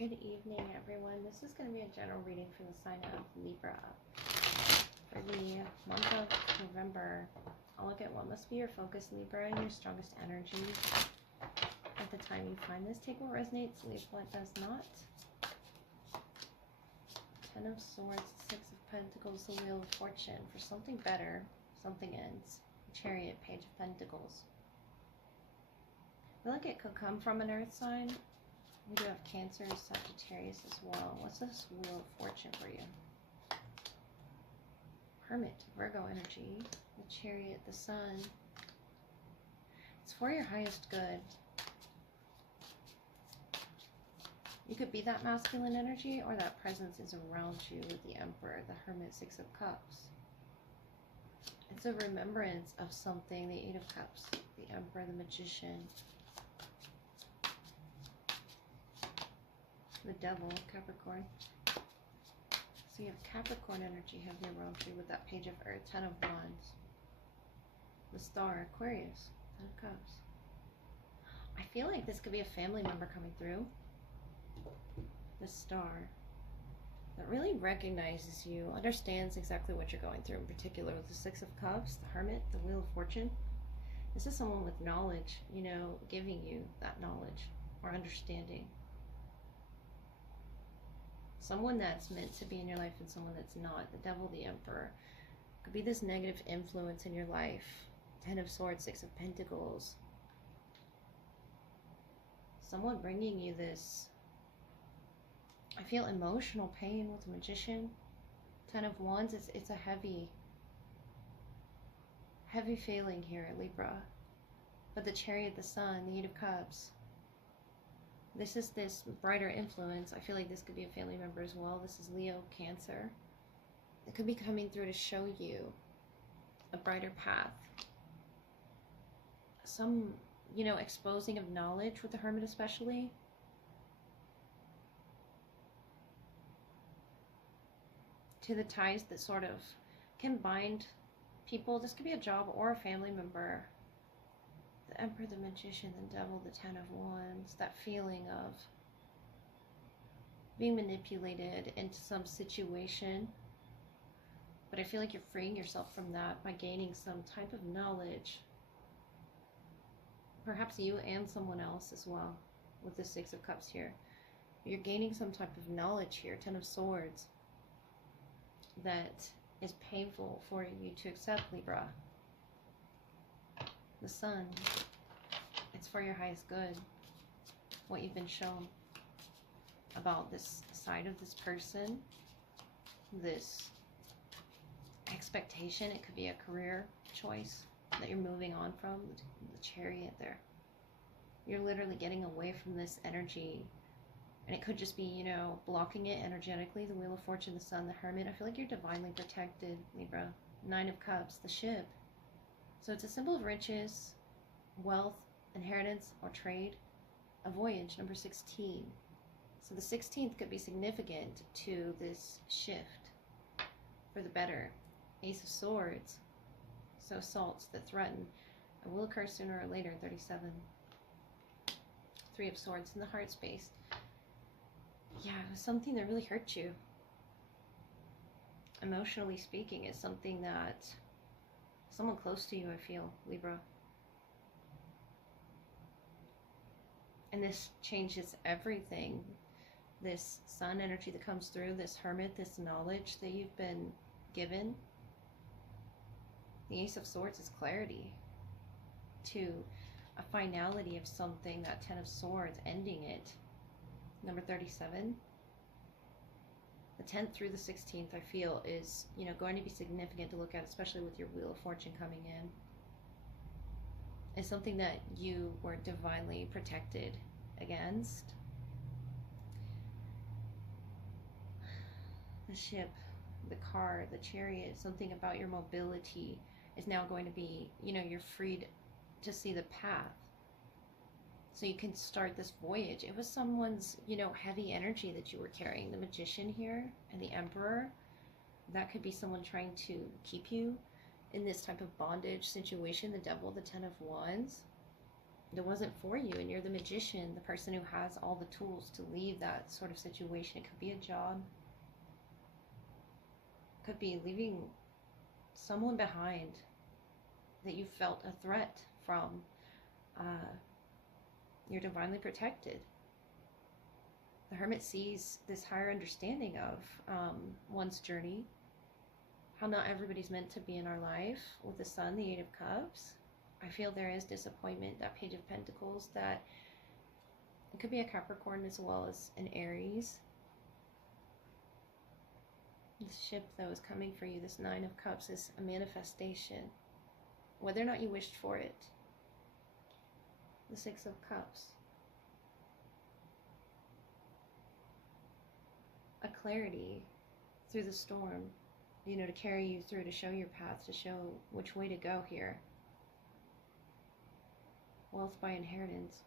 Good evening, everyone. This is going to be a general reading for the sign of Libra for the month of November. I'll look at what must be your focus, Libra, and your strongest energy at the time you find this. Take what resonates, leave what does not. Ten of Swords, Six of Pentacles, the Wheel of Fortune. For something better, something ends. Chariot, Page of Pentacles. I feel like it could come from an earth sign. We do have Cancer, Sagittarius as well. What's this Wheel of Fortune for you? Hermit, Virgo energy. The Chariot, the Sun. It's for your highest good. You could be that masculine energy, or that presence is around you with the Emperor, the Hermit, Six of Cups. It's a remembrance of something, the Eight of Cups, the Emperor, the Magician. The Devil, Capricorn. So you have Capricorn energy heavily around you with that Page of Earth, Ten of Wands. The Star, Aquarius, Ten of Cups. I feel like this could be a family member coming through. The Star that really recognizes you, understands exactly what you're going through, in particular with the Six of Cups, the Hermit, the Wheel of Fortune. This is someone with knowledge, you know, giving you that knowledge or understanding. Someone that's meant to be in your life and someone that's not. The Devil, the Emperor. Could be this negative influence in your life. Ten of Swords, Six of Pentacles. Someone bringing you this, I feel, emotional pain with the Magician. Ten of Wands, it's a heavy feeling here at Libra. But the Chariot, the Sun, the Eight of Cups. This is this brighter influence. I feel like this could be a family member as well. This is Leo, Cancer. It could be coming through to show you a brighter path. Some, you know, exposing of knowledge with the Hermit especially. To the ties that sort of can bind people. This could be a job or a family member. The Emperor, the Magician, the Devil, the Ten of Wands. That feeling of being manipulated into some situation. But I feel like you're freeing yourself from that by gaining some type of knowledge. Perhaps you and someone else as well with the Six of Cups here. You're gaining some type of knowledge here. Ten of Swords. That is painful for you to accept, Libra. The Sun, it's for your highest good. What you've been shown about this side of this person, this expectation. It could be a career choice that you're moving on from. The Chariot there. You're literally getting away from this energy. And it could just be, you know, blocking it energetically. The Wheel of Fortune, the Sun, the Hermit. I feel like you're divinely protected, Libra. Nine of Cups, the Ship. So it's a symbol of riches, wealth, inheritance, or trade. A voyage, number 16. So the 16th could be significant to this shift for the better. Ace of Swords. So assaults that threaten. It will occur sooner or later, 37. Three of Swords in the heart space. Yeah, it was something that really hurt you. Emotionally speaking, it's something that someone close to you, I feel, Libra. And this changes everything. This Sun energy that comes through, this Hermit, this knowledge that you've been given. The Ace of Swords is clarity to a finality of something, that Ten of Swords, ending it. Number 37. The 10th through the 16th, I feel, is, you know, going to be significant to look at, especially with your Wheel of Fortune coming in. It's something that you were divinely protected against. The Ship, the car, the Chariot, something about your mobility is now going to be, you know, you're freed to see the path. So you can start this voyage. It was someone's, you know, heavy energy that you were carrying. The Magician here and the Emperor. That could be someone trying to keep you in this type of bondage situation. The Devil, the Ten of Wands. It wasn't for you, and you're the magician, the person who has all the tools to leave that sort of situation. It could be a job, could be leaving someone behind that you felt a threat from. You're divinely protected. The Hermit sees this higher understanding of one's journey, how not everybody's meant to be in our life. With the Sun, the Eight of Cups, I feel there is disappointment. That Page of Pentacles, that it could be a Capricorn as well as an Aries. This ship, though, is coming for you. This Nine of Cups is a manifestation, whether or not you wished for it. The Six of Cups, a clarity through the storm, you know, to carry you through, to show your path, to show which way to go here. Wealth by inheritance.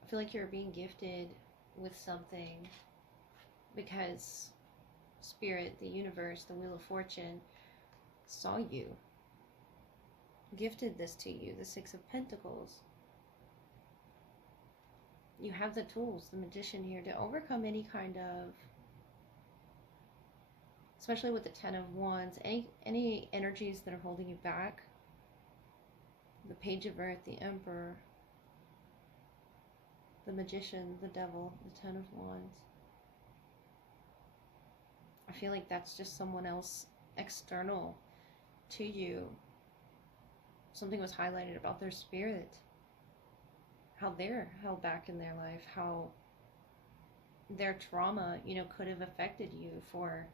I feel like you're being gifted with something because Spirit, the universe, the Wheel of Fortune saw you, gifted this to you. The Six of Pentacles. You have the tools, the Magician here, to overcome any kind of, especially with the Ten of Wands, any energies that are holding you back. The Page of Earth, the Emperor, the Magician, the Devil, the Ten of Wands. I feel like that's just someone else external to you. Something was highlighted about their spirit, how they're held back in their life, how their trauma, you know, could have affected you for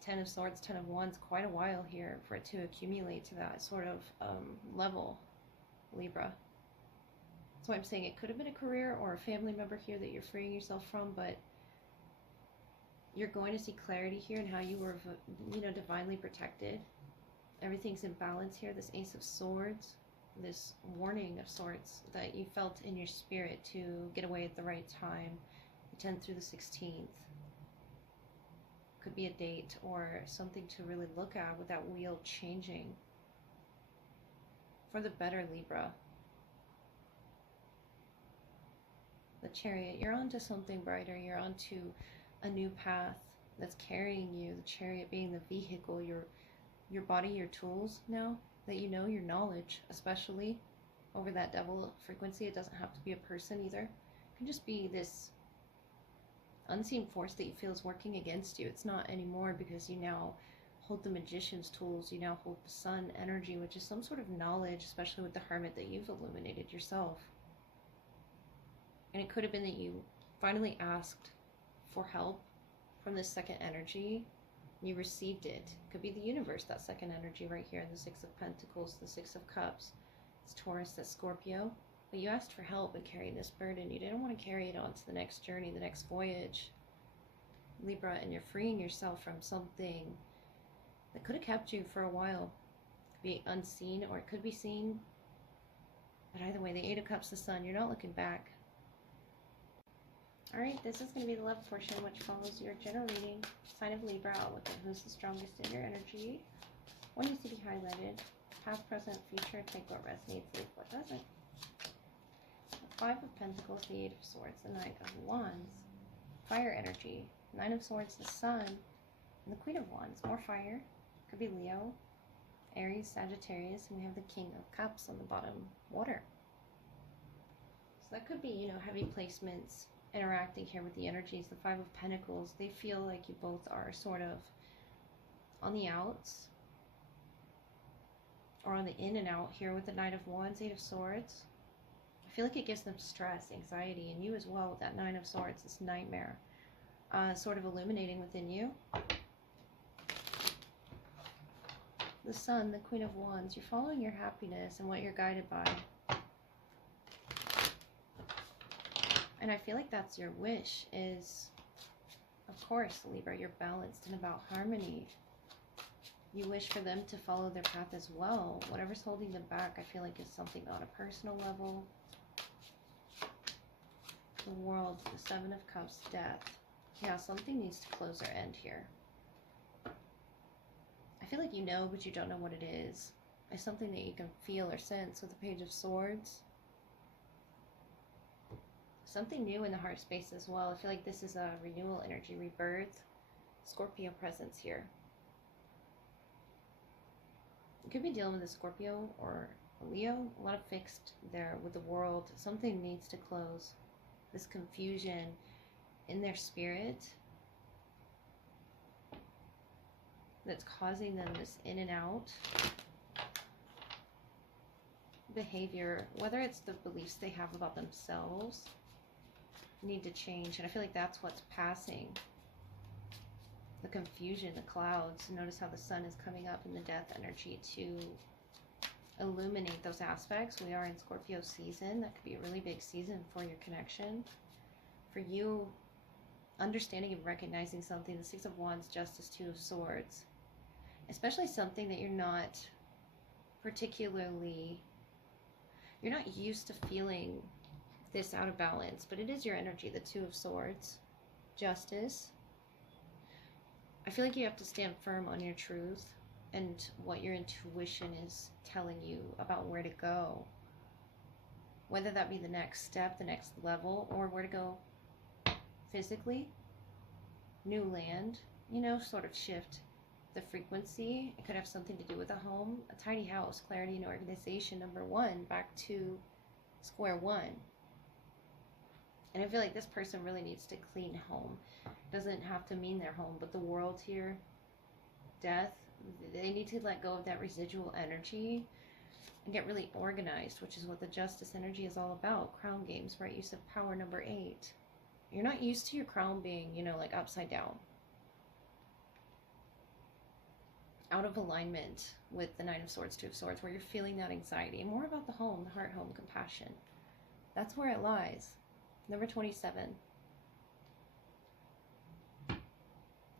Ten of Swords, Ten of Wands, quite a while here for it to accumulate to that sort of level, Libra. That's why I'm saying it could have been a career or a family member here that you're freeing yourself from, but you're going to see clarity here in how you were, you know, divinely protected. Everything's in balance here. This Ace of Swords, this warning of sorts that you felt in your spirit to get away at the right time, the 10th through the 16th. Could be a date or something to really look at with that wheel changing for the better, Libra. The Chariot, you're onto something brighter. You're onto a new path that's carrying you. The Chariot being the vehicle, your body, your tools now, that you know, your knowledge, especially over that Devil frequency. It doesn't have to be a person either. It can just be this unseen force that you feel is working against you. It's not anymore, because you now hold the Magician's tools. You now hold the Sun energy, which is some sort of knowledge, especially with the Hermit, that you've illuminated yourself. And it could have been that you finally asked for help from this second energy. You received it. It could be the universe, that second energy right here, the Six of Pentacles, the Six of Cups. It's Taurus, that's Scorpio. But you asked for help in carrying this burden. You didn't want to carry it on to the next journey, the next voyage, Libra, and you're freeing yourself from something that could have kept you for a while. It could be unseen, or it could be seen. But either way, the Eight of Cups, the Sun, you're not looking back. Alright, this is going to be the love portion, which follows your general reading. Sign of Libra, I'll look at who's the strongest in your energy. What needs to be highlighted? Past, present, future. Take what resonates, leave what doesn't. The Five of Pentacles, the Eight of Swords, the Knight of Wands. Fire energy. Nine of Swords, the Sun, and the Queen of Wands. More fire. Could be Leo, Aries, Sagittarius, and we have the King of Cups on the bottom, water. So that could be, you know, heavy placements interacting here with the energies. The Five of Pentacles, they feel like you both are sort of on the outs or on the in and out here with the Knight of Wands, Eight of Swords. I feel like it gives them stress, anxiety, and you as well with that Nine of Swords, this nightmare sort of illuminating within you. The Sun, the Queen of Wands, you're following your happiness and what you're guided by. And I feel like that's your wish, is, of course, Libra, you're balanced and about harmony. You wish for them to follow their path as well. Whatever's holding them back, I feel like is something on a personal level. The World, the Seven of Cups, Death. Yeah, something needs to close or end here. I feel like you know, but you don't know what it is. is something that you can feel or sense with the Page of Swords. Something new in the heart space as well. I feel like this is a renewal energy, rebirth. Scorpio presence here. You could be dealing with a Scorpio or a Leo. A lot of fixed there with the world. Something needs to close. This confusion in their spirit that's causing them this in and out behavior, whether it's the beliefs they have about themselves, need to change. And I feel like that's what's passing. The confusion, the clouds. Notice how the sun is coming up in the death energy to illuminate those aspects. We are in Scorpio season. That could be a really big season for your connection. For you, understanding and recognizing something, the Six of Wands, Justice, Two of Swords, especially something that you're not particularly, you're not used to feeling this out of balance, but it is your energy, the Two of Swords, Justice. I feel like you have to stand firm on your truth and what your intuition is telling you about where to go. Whether that be the next step, the next level, or where to go physically, new land, you know, sort of shift the frequency. It could have something to do with a home, a tidy house, clarity and organization, number one, back to square one. And I feel like this person really needs to clean home. Doesn't have to mean their home, but the world here, death, they need to let go of that residual energy and get really organized, which is what the Justice energy is all about. Crown games, right? Use of power, number 8. You're not used to your crown being, you know, like upside down, out of alignment with the Nine of Swords, Two of Swords, where you're feeling that anxiety. More about the home, the heart, home, compassion. That's where it lies. Number 27.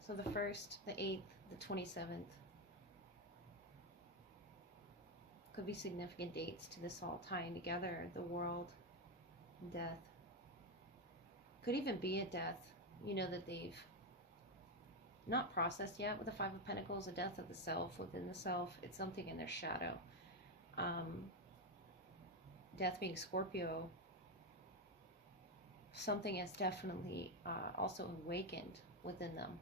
So the 1st, the 8th, the 27th could be significant dates to this all tying together. The world, death. Could even be a death, you know, that they've not processed yet with the Five of Pentacles, a death of the self within the self. It's something in their shadow. Death being Scorpio, something has definitely also awakened within them.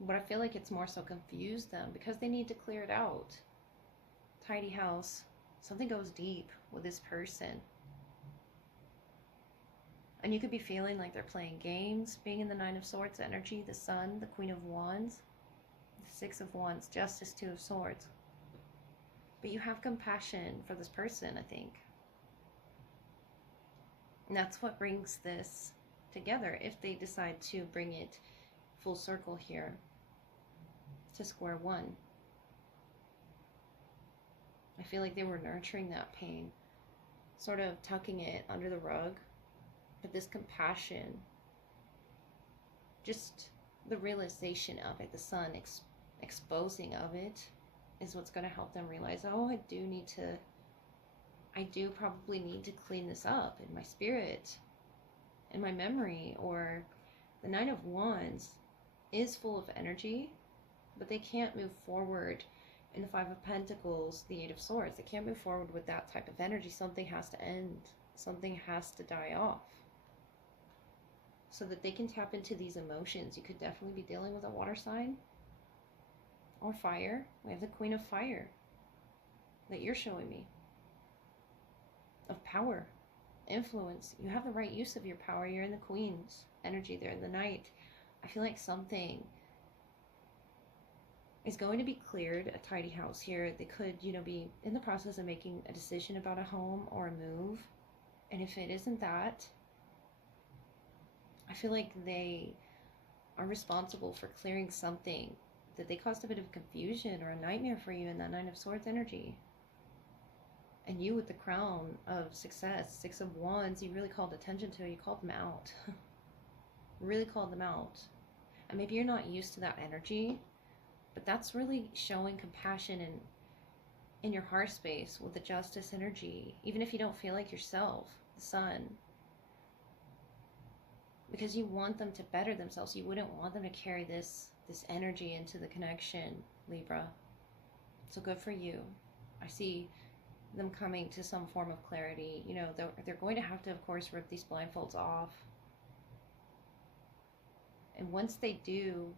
But I feel like it's more so confused them because they need to clear it out. Tidy house. Something goes deep with this person. And you could be feeling like they're playing games, being in the Nine of Swords energy, the Sun, the Queen of Wands, the Six of Wands, Justice, Two of Swords. But you have compassion for this person, I think. And that's what brings this together, if they decide to bring it full circle here to square one. I feel like they were nurturing that pain, sort of tucking it under the rug. But this compassion, just the realization of it, the sun exposing of it, is what's going to help them realize, oh, I do probably need to clean this up in my spirit, in my memory. Or the Nine of Wands is full of energy, but they can't move forward in the Five of Pentacles, the Eight of Swords. They can't move forward with that type of energy. Something has to end. Something has to die off so that they can tap into these emotions. You could definitely be dealing with a water sign or fire. We have the Queen of Fire that you're showing me, of power, influence. You have the right use of your power. You're in the Queen's energy there, the Knight. I feel like something is going to be cleared, a tidy house here. They could, you know, be in the process of making a decision about a home or a move. And if it isn't that, I feel like they are responsible for clearing something that they caused a bit of confusion or a nightmare for you in that Nine of Swords energy. And you with the crown of success, Six of Wands, you really called attention to it. You called them out. Really called them out. And maybe you're not used to that energy, but that's really showing compassion in your heart space with the Justice energy, even if you don't feel like yourself, the Sun. Because you want them to better themselves. You wouldn't want them to carry this this energy into the connection, Libra. So good for you. I see them coming to some form of clarity. You know, they're going to have to, of course, rip these blindfolds off. And once they do,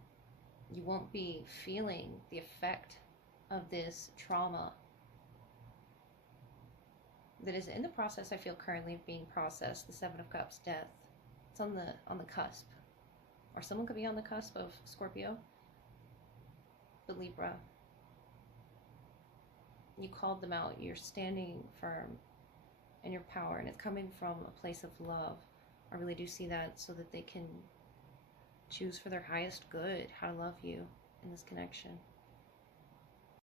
you won't be feeling the effect of this trauma that is in the process, I feel, currently of being processed. The Seven of Cups, death. It's on the cusp. Or someone could be on the cusp of Scorpio. But Libra, you called them out. You're standing firm in your power, and it's coming from a place of love. I really do see that, so that they can choose for their highest good how to love you in this connection.